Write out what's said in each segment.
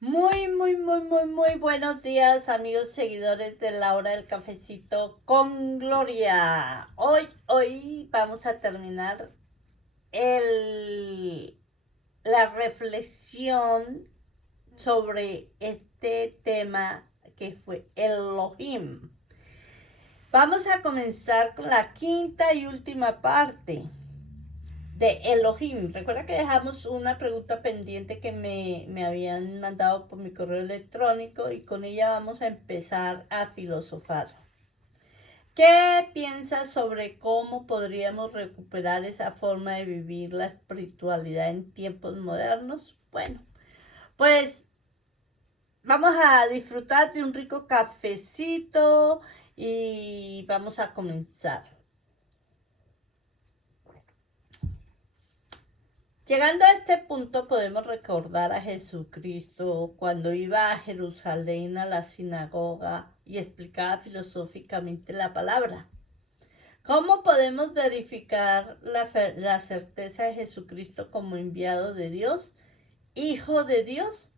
Muy buenos días, amigos seguidores de la hora del cafecito con Gloria. Hoy vamos a terminar el, la reflexión sobre este tema que fue Elohim. Vamos a comenzar con la quinta y última parte de Elohim. Recuerda que dejamos una pregunta pendiente que me habían mandado por mi correo electrónico y con ella vamos a empezar a filosofar. ¿Qué piensas sobre cómo podríamos recuperar esa forma de vivir la espiritualidad en tiempos modernos? Bueno, pues vamos a disfrutar de un rico cafecito y vamos a comenzar. Llegando a este punto podemos recordar a Jesucristo cuando iba a Jerusalén a la sinagoga y explicaba filosóficamente la palabra. ¿Cómo podemos verificar la certeza de Jesucristo como enviado de Dios, hijo de Dios?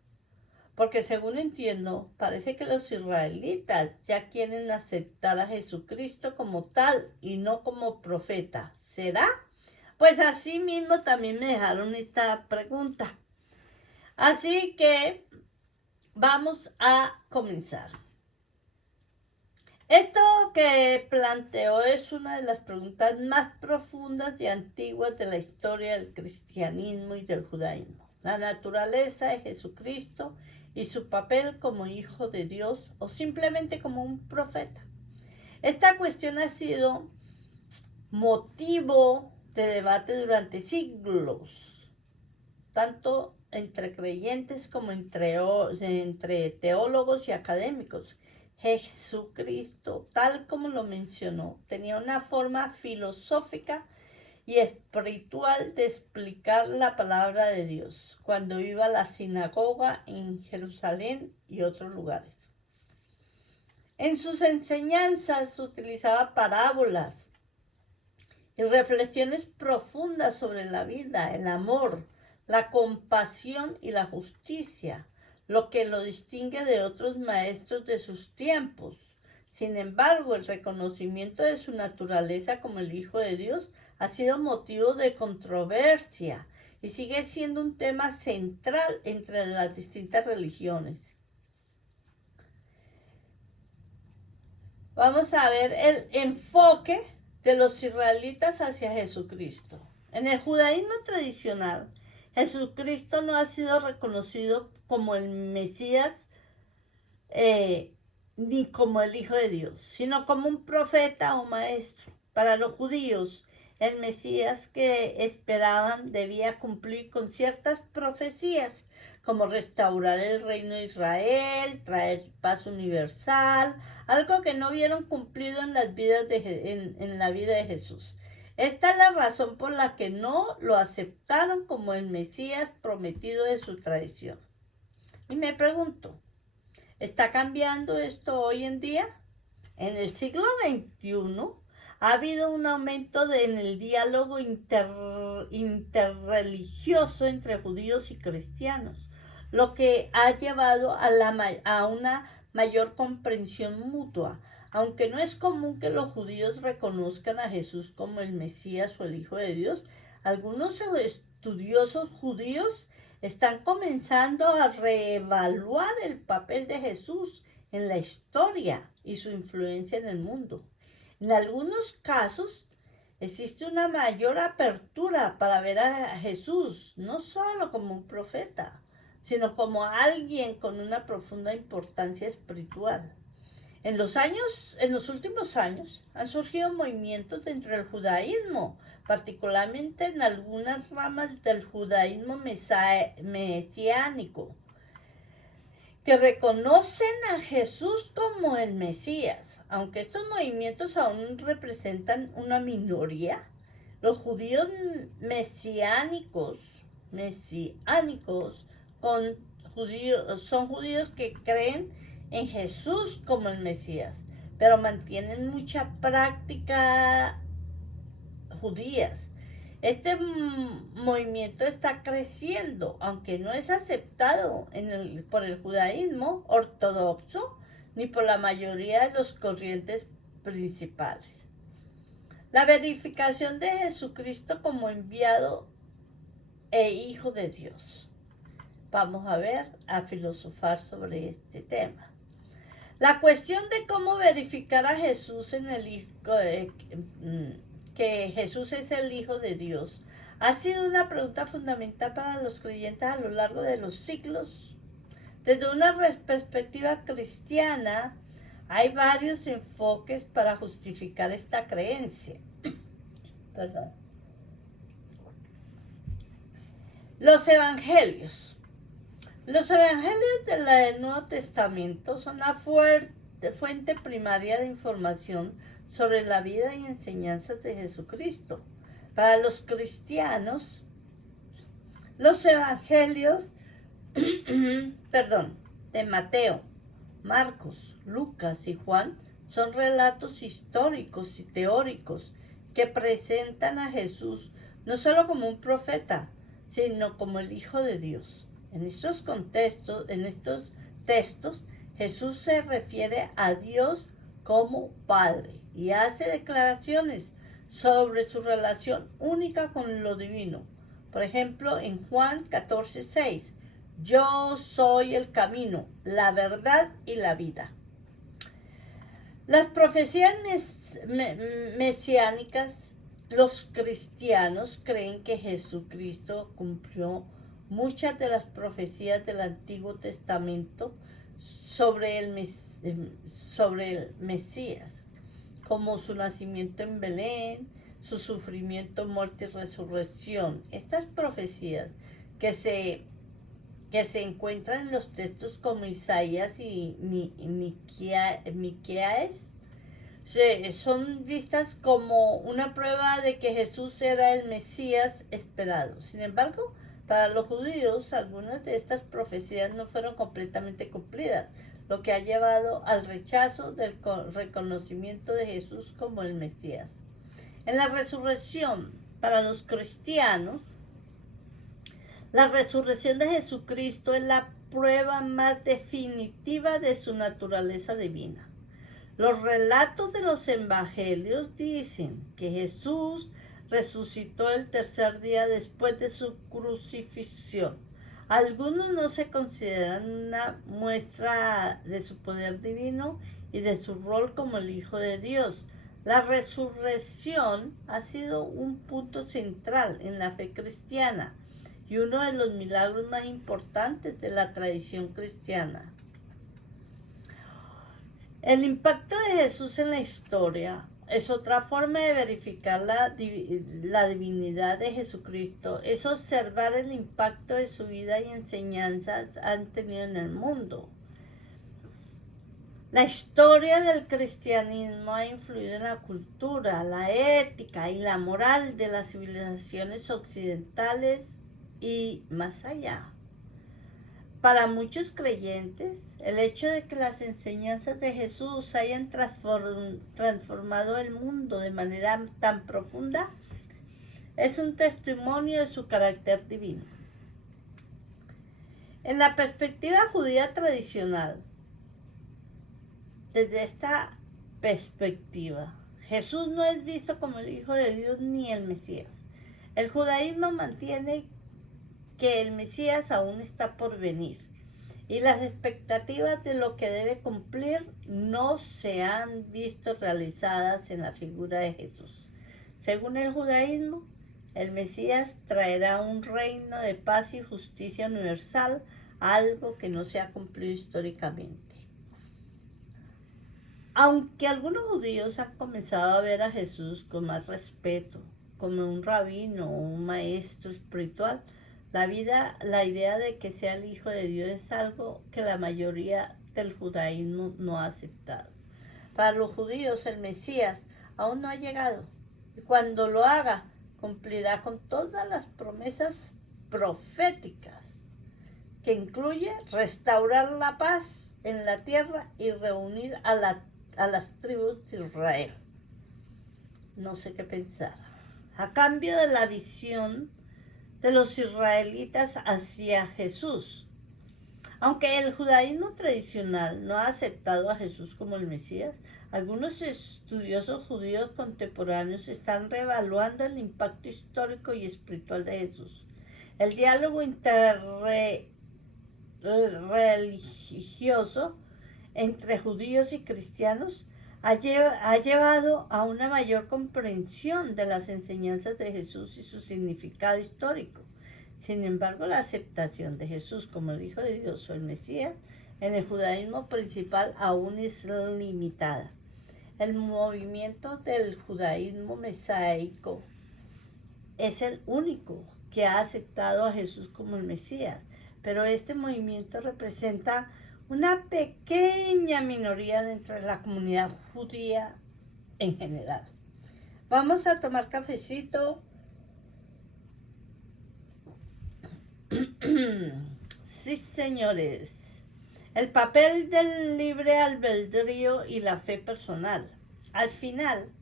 Porque según entiendo, parece que los israelitas ya quieren aceptar a Jesucristo como tal y no como profeta. ¿Será? Pues así mismo también me dejaron esta pregunta. Así que vamos a comenzar. Esto que planteo es una de las preguntas más profundas y antiguas de la historia del cristianismo y del judaísmo. La naturaleza de Jesucristo y su papel como hijo de Dios o simplemente como un profeta. Esta cuestión ha sido motivo de debate durante siglos, tanto entre creyentes como entre teólogos y académicos. Jesucristo, tal como lo mencionó, tenía una forma filosófica y espiritual de explicar la palabra de Dios cuando iba a la sinagoga en Jerusalén y otros lugares. En sus enseñanzas utilizaba parábolas y reflexiones profundas sobre la vida, el amor, la compasión y la justicia, lo que lo distingue de otros maestros de sus tiempos. Sin embargo, el reconocimiento de su naturaleza como el Hijo de Dios ha sido motivo de controversia y sigue siendo un tema central entre las distintas religiones. Vamos a ver el enfoque de los israelitas hacia Jesucristo. En el judaísmo tradicional, Jesucristo no ha sido reconocido como el Mesías ni como el Hijo de Dios, sino como un profeta o maestro. Para los judíos, el Mesías que esperaban debía cumplir con ciertas profecías, como restaurar el reino de Israel, traer paz universal, algo que no vieron cumplido en la vida de Jesús. Esta es la razón por la que no lo aceptaron como el Mesías prometido de su tradición. Y me pregunto, ¿está cambiando esto hoy en día? En el siglo XXI ha habido un aumento en el diálogo interreligioso entre judíos y cristianos, lo que ha llevado a una mayor comprensión mutua. Aunque no es común que los judíos reconozcan a Jesús como el Mesías o el Hijo de Dios, algunos estudiosos judíos están comenzando a reevaluar el papel de Jesús en la historia y su influencia en el mundo. En algunos casos existe una mayor apertura para ver a Jesús no solo como un profeta, sino como alguien con una profunda importancia espiritual. En los últimos años han surgido movimientos dentro del judaísmo, particularmente en algunas ramas del judaísmo mesiánico, que reconocen a Jesús como el Mesías. Aunque estos movimientos aún representan una minoría, los judíos mesiánicos son judíos que creen en Jesús como el Mesías, pero mantienen mucha práctica judías. movimiento está creciendo, aunque no es aceptado por el judaísmo ortodoxo ni por la mayoría de los corrientes principales. La verificación de Jesucristo como enviado e hijo de Dios. Vamos a filosofar sobre este tema. La cuestión de cómo verificar a Jesús que Jesús es el Hijo de Dios ha sido una pregunta fundamental para los creyentes a lo largo de los siglos. Desde una perspectiva cristiana, hay varios enfoques para justificar esta creencia. Perdón. Los evangelios. Los evangelios del Nuevo Testamento son la fuente primaria de información sobre la vida y enseñanzas de Jesucristo. Para los cristianos, los evangelios de Mateo, Marcos, Lucas y Juan son relatos históricos y teóricos que presentan a Jesús no solo como un profeta, sino como el Hijo de Dios. En estos textos, Jesús se refiere a Dios como Padre y hace declaraciones sobre su relación única con lo divino. Por ejemplo, en Juan 14:6, yo soy el camino, la verdad y la vida. Las profecías mesiánicas, los cristianos creen que Jesucristo cumplió muchas de las profecías del Antiguo Testamento sobre el Mesías, como su nacimiento en Belén, su sufrimiento, muerte y resurrección. Estas profecías que se encuentran en los textos como Isaías y Miqueas son vistas como una prueba de que Jesús era el Mesías esperado. Sin embargo, para los judíos, algunas de estas profecías no fueron completamente cumplidas, lo que ha llevado al rechazo del reconocimiento de Jesús como el Mesías. En la resurrección, para los cristianos, la resurrección de Jesucristo es la prueba más definitiva de su naturaleza divina. Los relatos de los evangelios dicen que Jesús resucitó el tercer día después de su crucifixión. Algunos no se consideran una muestra de su poder divino y de su rol como el Hijo de Dios. La resurrección ha sido un punto central en la fe cristiana y uno de los milagros más importantes de la tradición cristiana. El impacto de Jesús en la historia es otra forma de verificar la divinidad de Jesucristo, es observar el impacto de su vida y enseñanzas han tenido en el mundo. La historia del cristianismo ha influido en la cultura, la ética y la moral de las civilizaciones occidentales y más allá. Para muchos creyentes, el hecho de que las enseñanzas de Jesús hayan transformado el mundo de manera tan profunda es un testimonio de su carácter divino. En la perspectiva judía tradicional, desde esta perspectiva, Jesús no es visto como el Hijo de Dios ni el Mesías. El judaísmo mantiene que el Mesías aún está por venir y las expectativas de lo que debe cumplir no se han visto realizadas en la figura de Jesús. Según el judaísmo, el Mesías traerá un reino de paz y justicia universal, algo que no se ha cumplido históricamente. Aunque algunos judíos han comenzado a ver a Jesús con más respeto, como un rabino o un maestro espiritual, la idea de que sea el Hijo de Dios es algo que la mayoría del judaísmo no ha aceptado. Para los judíos el Mesías aún no ha llegado y cuando lo haga cumplirá con todas las promesas proféticas, que incluye restaurar la paz en la tierra y reunir a las tribus de Israel. No sé qué pensar. a cambio de la visión de los israelitas hacia Jesús. Aunque el judaísmo tradicional no ha aceptado a Jesús como el Mesías, algunos estudiosos judíos contemporáneos están reevaluando el impacto histórico y espiritual de Jesús. El diálogo interreligioso entre judíos y cristianos ha llevado a una mayor comprensión de las enseñanzas de Jesús y su significado histórico. Sin embargo, la aceptación de Jesús como el Hijo de Dios o el Mesías en el judaísmo principal aún es limitada. El movimiento del judaísmo mesaico es el único que ha aceptado a Jesús como el Mesías, pero este movimiento representa una pequeña minoría dentro de la comunidad judía en general. Vamos a tomar cafecito. Sí, señores. El papel del libre albedrío y la fe personal. Al final,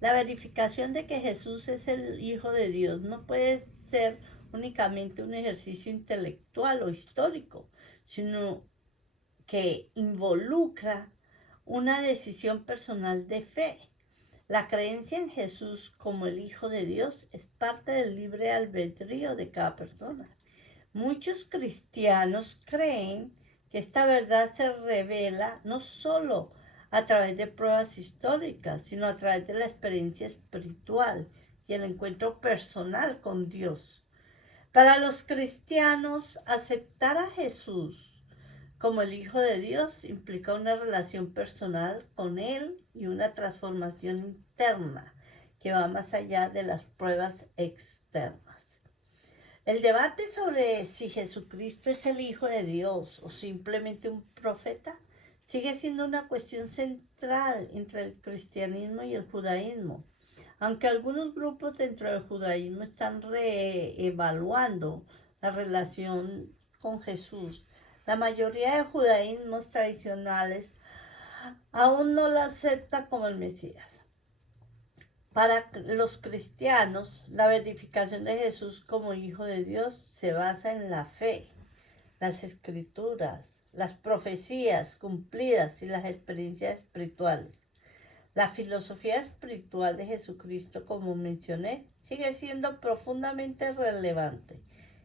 la verificación de que Jesús es el Hijo de Dios no puede ser únicamente un ejercicio intelectual o histórico, sino que involucra una decisión personal de fe. La creencia en Jesús como el Hijo de Dios es parte del libre albedrío de cada persona. Muchos cristianos creen que esta verdad se revela no solo a través de pruebas históricas, sino a través de la experiencia espiritual y el encuentro personal con Dios. Para los cristianos, aceptar a Jesús como el Hijo de Dios implica una relación personal con Él y una transformación interna que va más allá de las pruebas externas. El debate sobre si Jesucristo es el Hijo de Dios o simplemente un profeta sigue siendo una cuestión central entre el cristianismo y el judaísmo. Aunque algunos grupos dentro del judaísmo están reevaluando la relación con Jesús, la mayoría de judaísmos tradicionales aún no la acepta como el Mesías. Para los cristianos, la verificación de Jesús como Hijo de Dios se basa en la fe, las escrituras, las profecías cumplidas y las experiencias espirituales. La filosofía espiritual de Jesucristo, como mencioné, sigue siendo profundamente relevante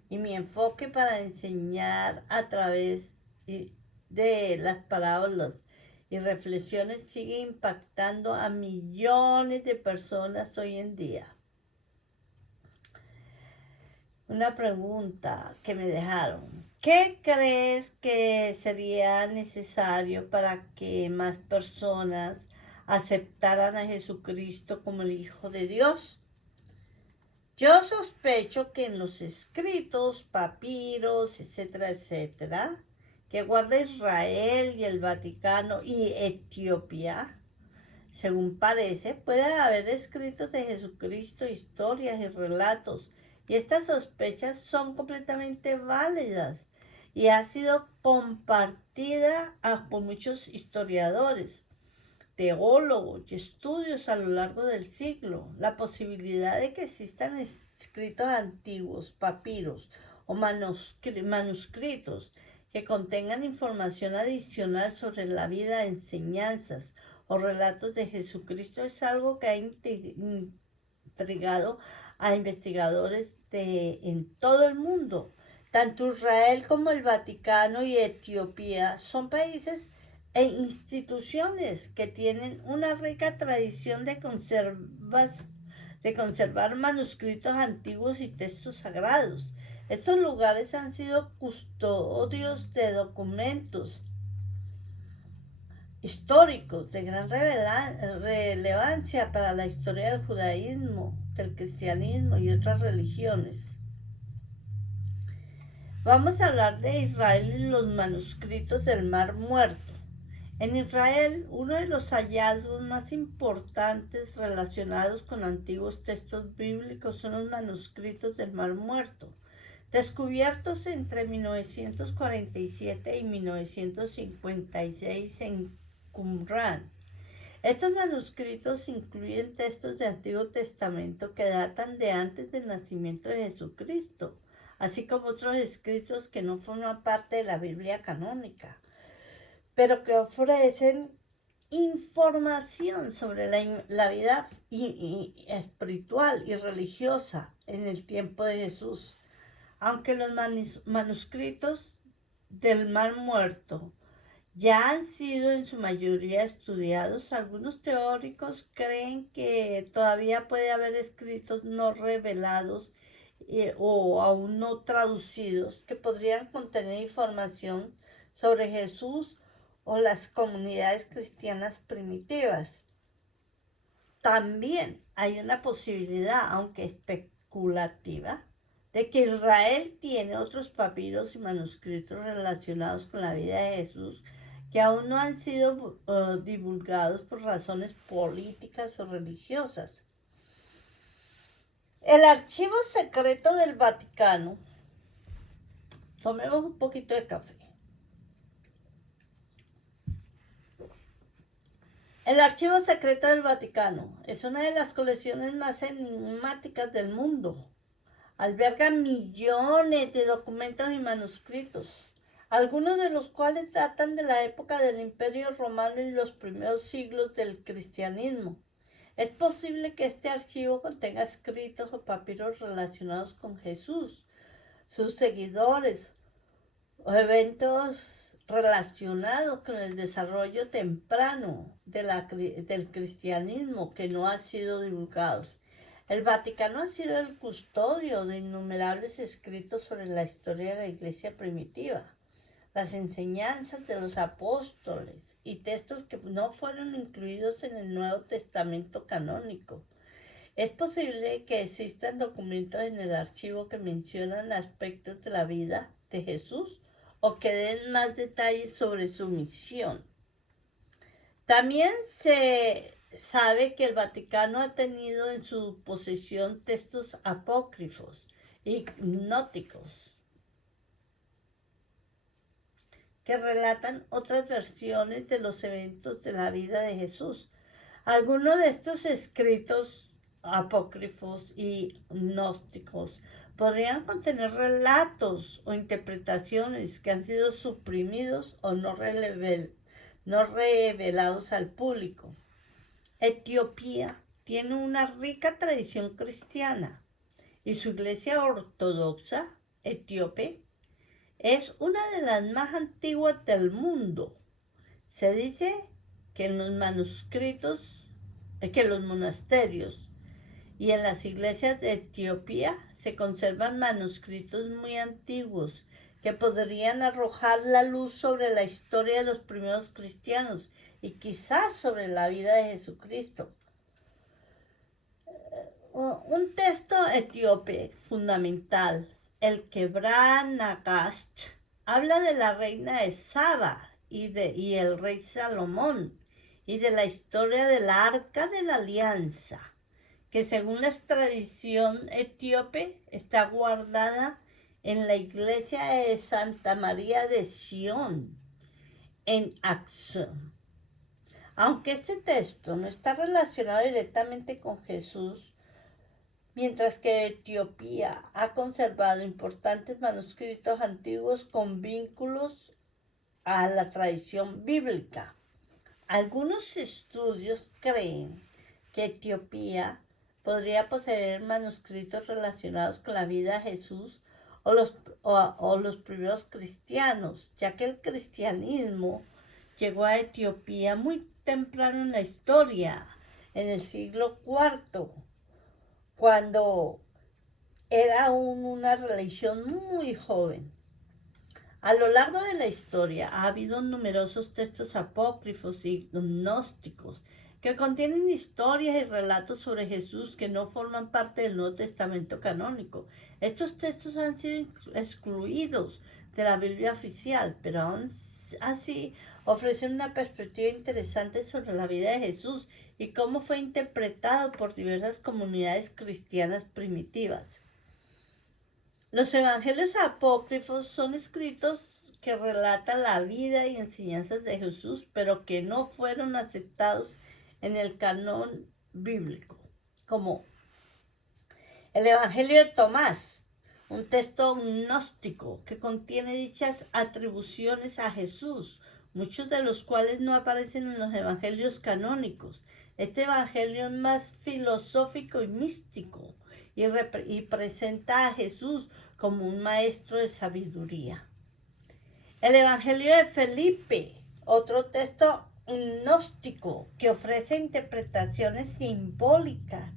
y mi enfoque para enseñar a través de las parábolas y reflexiones sigue impactando a millones de personas hoy en día. Una pregunta que me dejaron. ¿Qué crees que sería necesario para que más personas aceptaran a Jesucristo como el Hijo de Dios? Yo sospecho que en los escritos, papiros, etcétera, etcétera, que guarda Israel y el Vaticano y Etiopía, según parece, puede haber escritos de Jesucristo, historias y relatos, y estas sospechas son completamente válidas y ha sido compartida por muchos historiadores, teólogos y estudios a lo largo del siglo. La posibilidad de que existan escritos antiguos, papiros o manuscritos que contengan información adicional sobre la vida, enseñanzas o relatos de Jesucristo es algo que ha intrigado a investigadores en todo el mundo. Tanto Israel como el Vaticano y Etiopía son países e instituciones que tienen una rica tradición de conservar manuscritos antiguos y textos sagrados. Estos lugares han sido custodios de documentos históricos de gran relevancia para la historia del judaísmo, del cristianismo y otras religiones. Vamos a hablar de Israel y los manuscritos del Mar Muerto. En Israel, uno de los hallazgos más importantes relacionados con antiguos textos bíblicos son los manuscritos del Mar Muerto, descubiertos entre 1947 y 1956 en Qumran. Estos manuscritos incluyen textos del Antiguo Testamento que datan de antes del nacimiento de Jesucristo, así como otros escritos que no forman parte de la Biblia canónica, pero que ofrecen información sobre la vida espiritual y religiosa en el tiempo de Jesús. Aunque los manuscritos del Mar Muerto ya han sido en su mayoría estudiados, algunos teóricos creen que todavía puede haber escritos no revelados o aún no traducidos que podrían contener información sobre Jesús o las comunidades cristianas primitivas. También hay una posibilidad, aunque especulativa, de que Israel tiene otros papiros y manuscritos relacionados con la vida de Jesús que aún no han sido divulgados por razones políticas o religiosas. El archivo secreto del Vaticano. Tomemos un poquito de café. El Archivo Secreto del Vaticano es una de las colecciones más enigmáticas del mundo. Alberga millones de documentos y manuscritos, algunos de los cuales datan de la época del Imperio Romano y los primeros siglos del cristianismo. Es posible que este archivo contenga escritos o papiros relacionados con Jesús, sus seguidores o eventos relacionados con el desarrollo temprano del cristianismo que no han sido divulgados. El Vaticano ha sido el custodio de innumerables escritos sobre la historia de la Iglesia primitiva, las enseñanzas de los apóstoles y textos que no fueron incluidos en el Nuevo Testamento canónico. Es posible que existan documentos en el archivo que mencionan aspectos de la vida de Jesús o que den más detalles sobre su misión. También se sabe que el Vaticano ha tenido en su posesión textos apócrifos y gnósticos que relatan otras versiones de los eventos de la vida de Jesús. Algunos de estos escritos apócrifos y gnósticos podrían contener relatos o interpretaciones que han sido suprimidos o no revelados al público. Etiopía tiene una rica tradición cristiana y su iglesia ortodoxa etíope es una de las más antiguas del mundo. Se dice que en los monasterios y en las iglesias de Etiopía se conservan manuscritos muy antiguos que podrían arrojar la luz sobre la historia de los primeros cristianos y quizás sobre la vida de Jesucristo. Un texto etíope fundamental, el Kebra Nagash, habla de la reina de Saba y el rey Salomón y de la historia del Arca de la Alianza, que según la tradición etíope está guardada en la iglesia de Santa María de Sion, en Aksum. Aunque este texto no está relacionado directamente con Jesús, mientras que Etiopía ha conservado importantes manuscritos antiguos con vínculos a la tradición bíblica. Algunos estudios creen que Etiopía podría poseer manuscritos relacionados con la vida de Jesús o los primeros cristianos, ya que el cristianismo llegó a Etiopía muy temprano en la historia, en el siglo IV, cuando era aún una religión muy joven. A lo largo de la historia ha habido numerosos textos apócrifos y gnósticos que contienen historias y relatos sobre Jesús que no forman parte del Nuevo Testamento canónico. Estos textos han sido excluidos de la Biblia oficial, pero aún así ofrecen una perspectiva interesante sobre la vida de Jesús y cómo fue interpretado por diversas comunidades cristianas primitivas. Los evangelios apócrifos son escritos que relatan la vida y enseñanzas de Jesús, pero que no fueron aceptados en el canon bíblico, como el Evangelio de Tomás, un texto gnóstico que contiene dichas atribuciones a Jesús, muchos de los cuales no aparecen en los evangelios canónicos. Este evangelio es más filosófico y místico y presenta a Jesús como un maestro de sabiduría. El evangelio de Felipe, otro texto gnóstico que ofrece interpretaciones simbólicas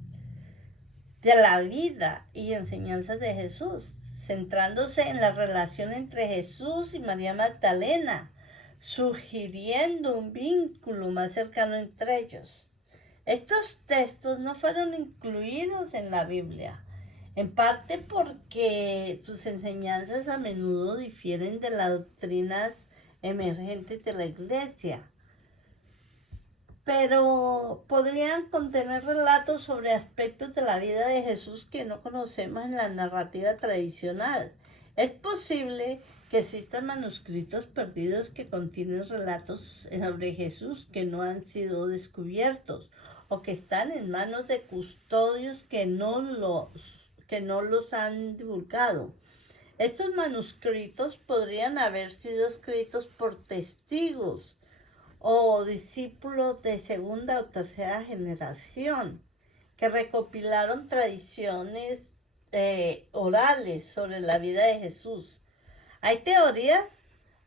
de la vida y enseñanzas de Jesús, centrándose en la relación entre Jesús y María Magdalena, sugiriendo un vínculo más cercano entre ellos. Estos textos no fueron incluidos en la Biblia, en parte porque sus enseñanzas a menudo difieren de las doctrinas emergentes de la Iglesia, pero podrían contener relatos sobre aspectos de la vida de Jesús que no conocemos en la narrativa tradicional. Es posible que existan manuscritos perdidos que contienen relatos sobre Jesús que no han sido descubiertos o que están en manos de custodios que no los han divulgado. Estos manuscritos podrían haber sido escritos por testigos o discípulos de segunda o tercera generación que recopilaron tradiciones orales sobre la vida de Jesús. Hay teorías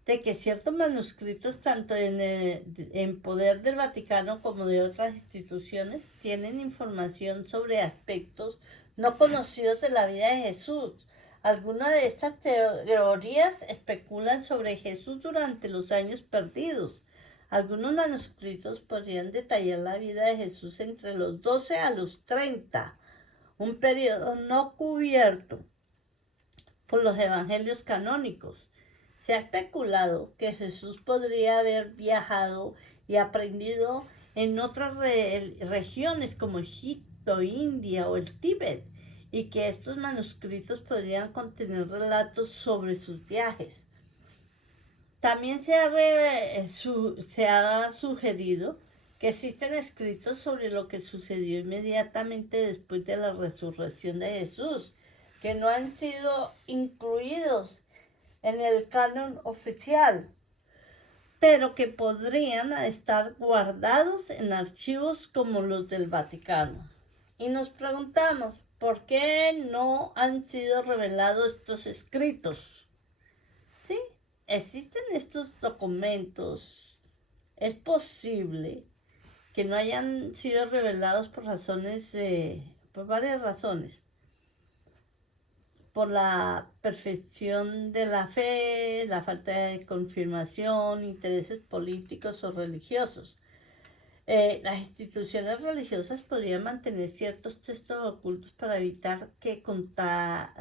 de que ciertos manuscritos, tanto en poder del Vaticano como de otras instituciones, tienen información sobre aspectos no conocidos de la vida de Jesús. Algunas de estas teorías especulan sobre Jesús durante los años perdidos. Algunos manuscritos podrían detallar la vida de Jesús entre los 12 a los 30, un periodo no cubierto por los evangelios canónicos. Se ha especulado que Jesús podría haber viajado y aprendido en otras regiones como Egipto, India o el Tíbet, y que estos manuscritos podrían contener relatos sobre sus viajes. También se ha sugerido que existen escritos sobre lo que sucedió inmediatamente después de la resurrección de Jesús, que no han sido incluidos en el canon oficial, pero que podrían estar guardados en archivos como los del Vaticano. Y nos preguntamos, ¿por qué no han sido revelados estos escritos? ¿Sí? Existen estos documentos. Es posible que no hayan sido revelados por varias razones. Por la perfección de la fe, la falta de confirmación, intereses políticos o religiosos. Las instituciones religiosas podrían mantener ciertos textos ocultos para evitar que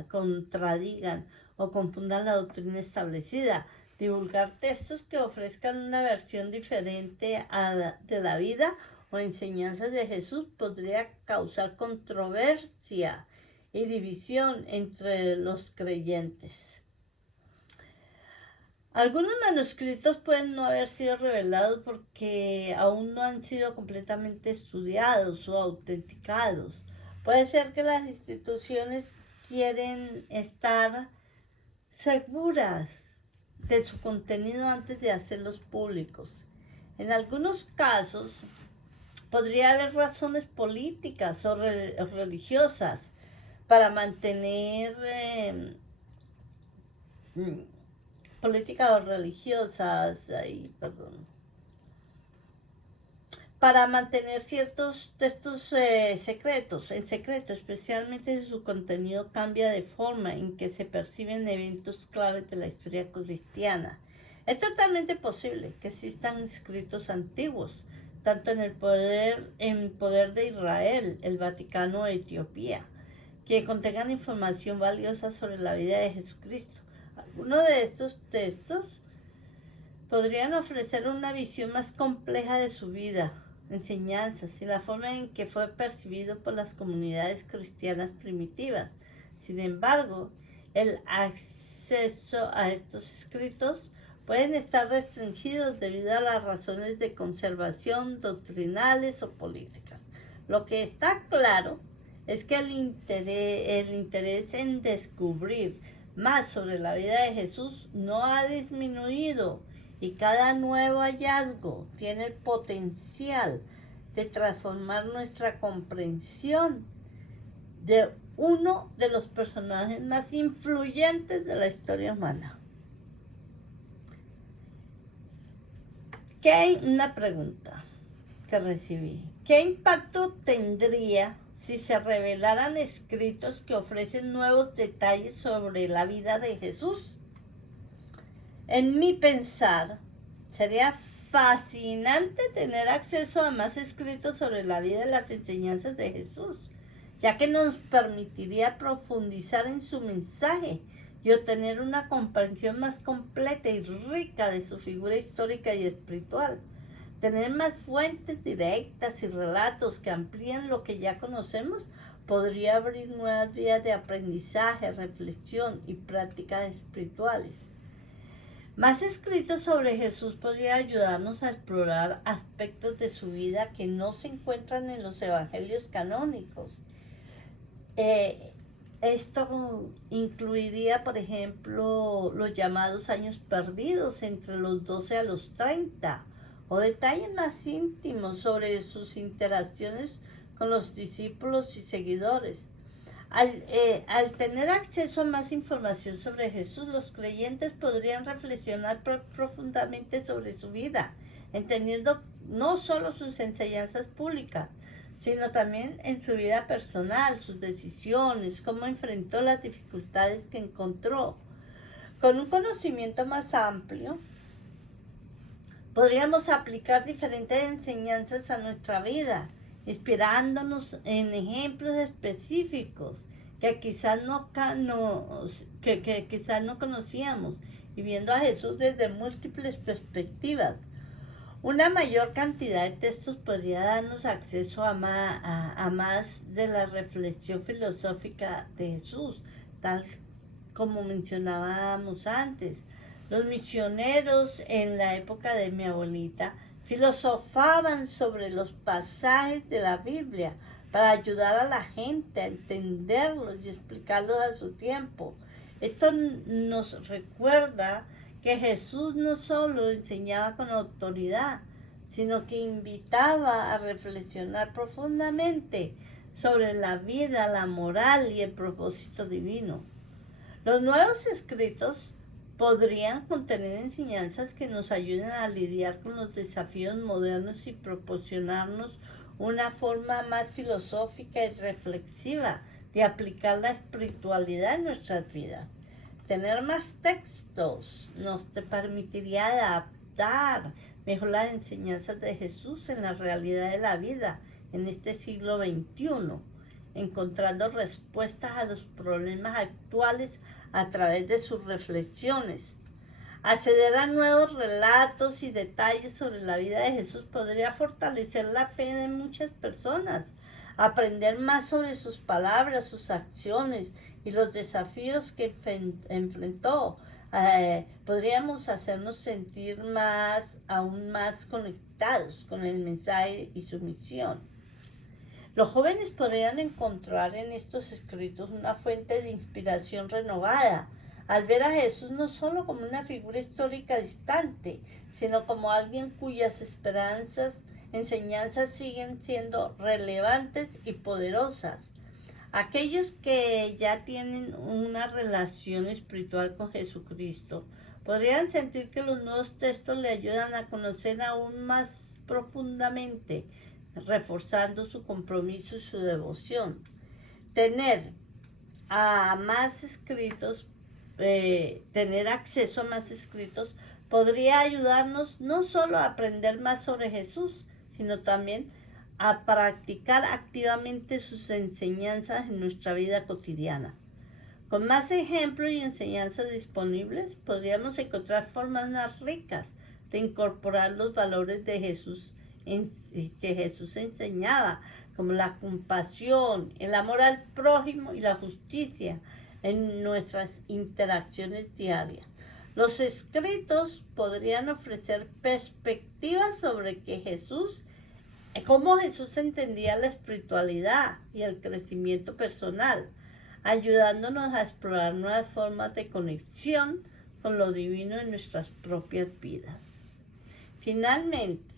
contradigan o confundan la doctrina establecida. Divulgar textos que ofrezcan una versión diferente de la vida o enseñanzas de Jesús podría causar controversia y división entre los creyentes. Algunos manuscritos pueden no haber sido revelados porque aún no han sido completamente estudiados o autenticados. Puede ser que las instituciones quieren estar seguras de su contenido antes de hacerlos públicos. En algunos casos podría haber razones políticas o religiosas para mantener políticas o religiosas, para mantener ciertos textos secretos, en secreto, especialmente si su contenido cambia de forma en que se perciben eventos claves de la historia cristiana. Es totalmente posible que existan escritos antiguos, tanto en el poder de Israel, el Vaticano o Etiopía, que contengan información valiosa sobre la vida de Jesucristo. Algunos de estos textos podrían ofrecer una visión más compleja de su vida, enseñanzas y la forma en que fue percibido por las comunidades cristianas primitivas. Sin embargo, el acceso a estos escritos pueden estar restringidos debido a las razones de conservación doctrinales o políticas. Lo que está claro es que el interés en descubrir más sobre la vida de Jesús no ha disminuido y cada nuevo hallazgo tiene el potencial de transformar nuestra comprensión de uno de los personajes más influyentes de la historia humana. Una pregunta que recibí. ¿Qué impacto tendría si se revelaran escritos que ofrecen nuevos detalles sobre la vida de Jesús? En mi pensar, sería fascinante tener acceso a más escritos sobre la vida y las enseñanzas de Jesús, ya que nos permitiría profundizar en su mensaje y obtener una comprensión más completa y rica de su figura histórica y espiritual. Tener más fuentes directas y relatos que amplíen lo que ya conocemos podría abrir nuevas vías de aprendizaje, reflexión y prácticas espirituales. Más escritos sobre Jesús podría ayudarnos a explorar aspectos de su vida que no se encuentran en los evangelios canónicos. Esto incluiría, por ejemplo, los llamados años perdidos entre los 12 a los 30, o detalles más íntimos sobre sus interacciones con los discípulos y seguidores. Al tener acceso a más información sobre Jesús, los creyentes podrían reflexionar profundamente sobre su vida, entendiendo no solo sus enseñanzas públicas, sino también en su vida personal, sus decisiones, cómo enfrentó las dificultades que encontró. Con un conocimiento más amplio, podríamos aplicar diferentes enseñanzas a nuestra vida, inspirándonos en ejemplos específicos que quizás no conocíamos y viendo a Jesús desde múltiples perspectivas. Una mayor cantidad de textos podría darnos acceso a más de la reflexión filosófica de Jesús, tal como mencionábamos antes. Los misioneros en la época de mi abuelita filosofaban sobre los pasajes de la Biblia para ayudar a la gente a entenderlos y explicarlos a su tiempo. Esto nos recuerda que Jesús no solo enseñaba con autoridad, sino que invitaba a reflexionar profundamente sobre la vida, la moral y el propósito divino. Los nuevos escritos podrían contener enseñanzas que nos ayuden a lidiar con los desafíos modernos y proporcionarnos una forma más filosófica y reflexiva de aplicar la espiritualidad en nuestras vidas. Tener más textos nos permitiría adaptar mejor las enseñanzas de Jesús en la realidad de la vida en este siglo XXI, encontrando respuestas a los problemas actuales a través de sus reflexiones. Acceder a nuevos relatos y detalles sobre la vida de Jesús podría fortalecer la fe de muchas personas, aprender más sobre sus palabras, sus acciones y los desafíos que enfrentó. Podríamos hacernos sentir aún más conectados con el mensaje y su misión. Los jóvenes podrían encontrar en estos escritos una fuente de inspiración renovada, al ver a Jesús no solo como una figura histórica distante, sino como alguien cuyas enseñanzas siguen siendo relevantes y poderosas. Aquellos que ya tienen una relación espiritual con Jesucristo podrían sentir que los nuevos textos le ayudan a conocer aún más profundamente, reforzando su compromiso y su devoción. Tener acceso a más escritos podría ayudarnos no solo a aprender más sobre Jesús, sino también a practicar activamente sus enseñanzas en nuestra vida cotidiana. Con más ejemplos y enseñanzas disponibles, podríamos encontrar formas más ricas de incorporar los valores de Jesús que Jesús enseñaba, como la compasión, el amor al prójimo y la justicia en nuestras interacciones diarias. Los escritos podrían ofrecer perspectivas sobre cómo Jesús entendía la espiritualidad y el crecimiento personal, ayudándonos a explorar nuevas formas de conexión con lo divino en nuestras propias vidas. Finalmente,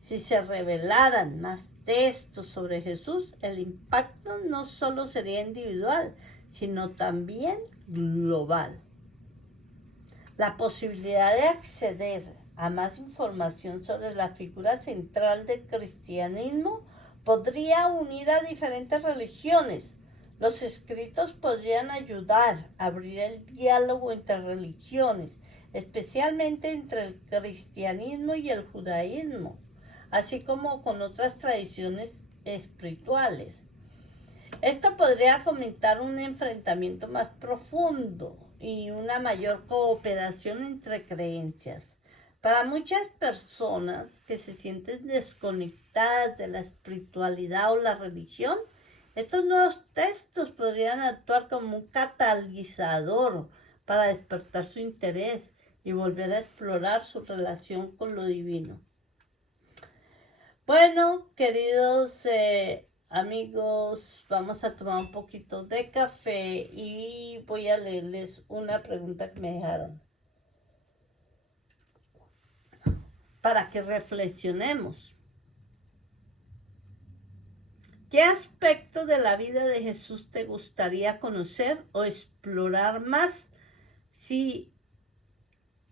si se revelaran más textos sobre Jesús, el impacto no solo sería individual, sino también global. La posibilidad de acceder a más información sobre la figura central del cristianismo podría unir a diferentes religiones. Los escritos podrían ayudar a abrir el diálogo entre religiones, especialmente entre el cristianismo y el judaísmo, así como con otras tradiciones espirituales. Esto podría fomentar un enfrentamiento más profundo y una mayor cooperación entre creencias. Para muchas personas que se sienten desconectadas de la espiritualidad o la religión, estos nuevos textos podrían actuar como un catalizador para despertar su interés y volver a explorar su relación con lo divino. Bueno, queridos amigos, vamos a tomar un poquito de café y voy a leerles una pregunta que me dejaron para que reflexionemos. ¿Qué aspecto de la vida de Jesús te gustaría conocer o explorar más si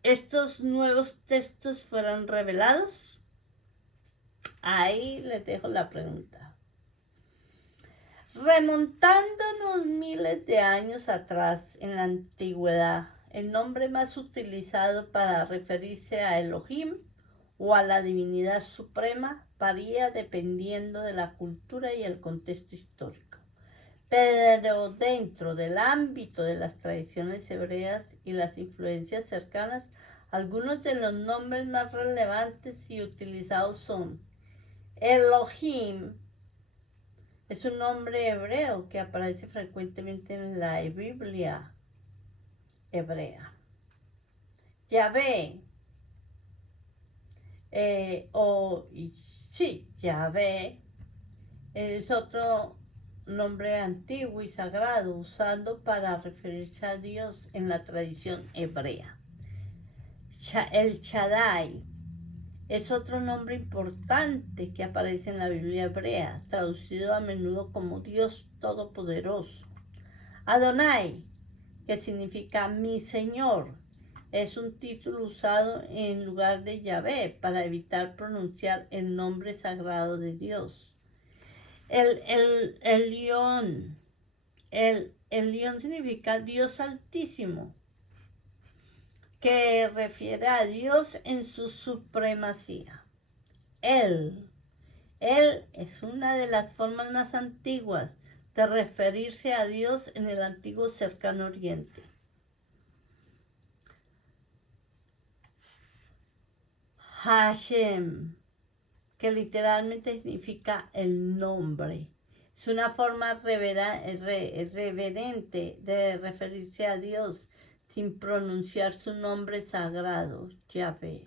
estos nuevos textos fueran revelados? Ahí les dejo la pregunta. Remontándonos miles de años atrás, en la antigüedad, el nombre más utilizado para referirse a Elohim o a la divinidad suprema varía dependiendo de la cultura y el contexto histórico. Pero dentro del ámbito de las tradiciones hebreas y las influencias cercanas, algunos de los nombres más relevantes y utilizados son Elohim. Es un nombre hebreo que aparece frecuentemente en la Biblia hebrea. Yahvé, Yahvé es otro nombre antiguo y sagrado usado para referirse a Dios en la tradición hebrea. El Shaddai es otro nombre importante que aparece en la Biblia hebrea, traducido a menudo como Dios Todopoderoso. Adonai, que significa mi Señor, es un título usado en lugar de Yahvé para evitar pronunciar el nombre sagrado de Dios. El Elión significa Dios Altísimo, que refiere a Dios en su supremacía. Él es una de las formas más antiguas de referirse a Dios en el antiguo cercano oriente. Hashem, que literalmente significa el nombre. Es una forma reverente de referirse a Dios sin pronunciar su nombre sagrado, Yahvé.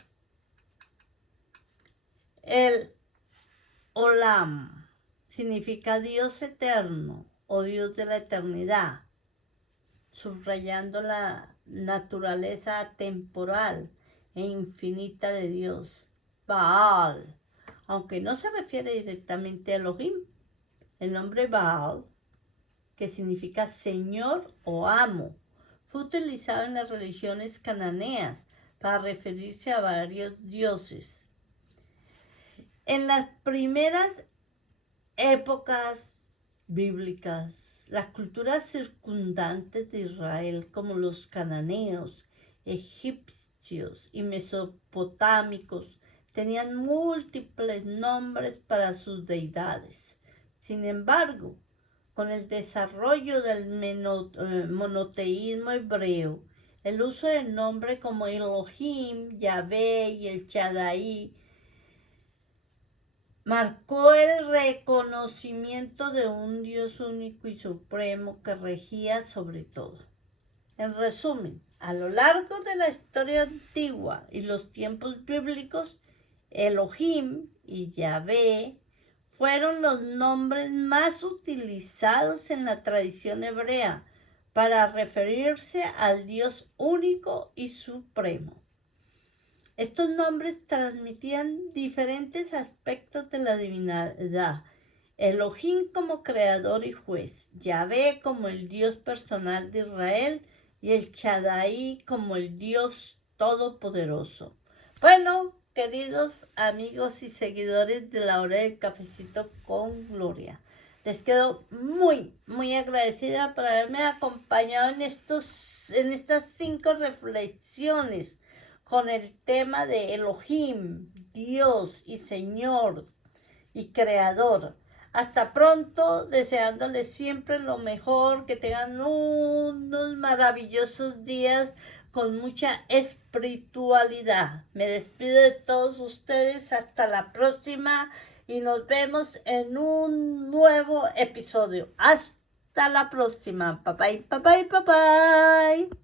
El Olam significa Dios eterno o Dios de la eternidad, subrayando la naturaleza temporal e infinita de Dios. Baal, aunque no se refiere directamente a Elohim, el nombre Baal, que significa Señor o amo, fue utilizado en las religiones cananeas para referirse a varios dioses. En las primeras épocas bíblicas, las culturas circundantes de Israel, como los cananeos, egipcios y mesopotámicos, tenían múltiples nombres para sus deidades. Sin embargo, con el desarrollo del monoteísmo hebreo, el uso del nombre como Elohim, Yahvé y el Shaddai marcó el reconocimiento de un Dios único y supremo que regía sobre todo. En resumen, A lo largo de la historia antigua y los tiempos bíblicos, Elohim y Yahvé fueron los nombres más utilizados en la tradición hebrea para referirse al Dios único y supremo. Estos nombres transmitían diferentes aspectos de la divinidad. Elohim como creador y juez, Yahvé como el Dios personal de Israel y el Shaddai como el Dios todopoderoso. Bueno, queridos amigos y seguidores de la hora del cafecito con Gloria, les quedo muy agradecida por haberme acompañado en estas 5 reflexiones con el tema de Elohim, Dios y Señor y Creador. Hasta pronto, deseándoles siempre lo mejor, que tengan unos maravillosos días con mucha espiritualidad. Me despido de todos ustedes, hasta la próxima y nos vemos en un nuevo episodio. Hasta la próxima. Bye bye, bye bye, bye bye.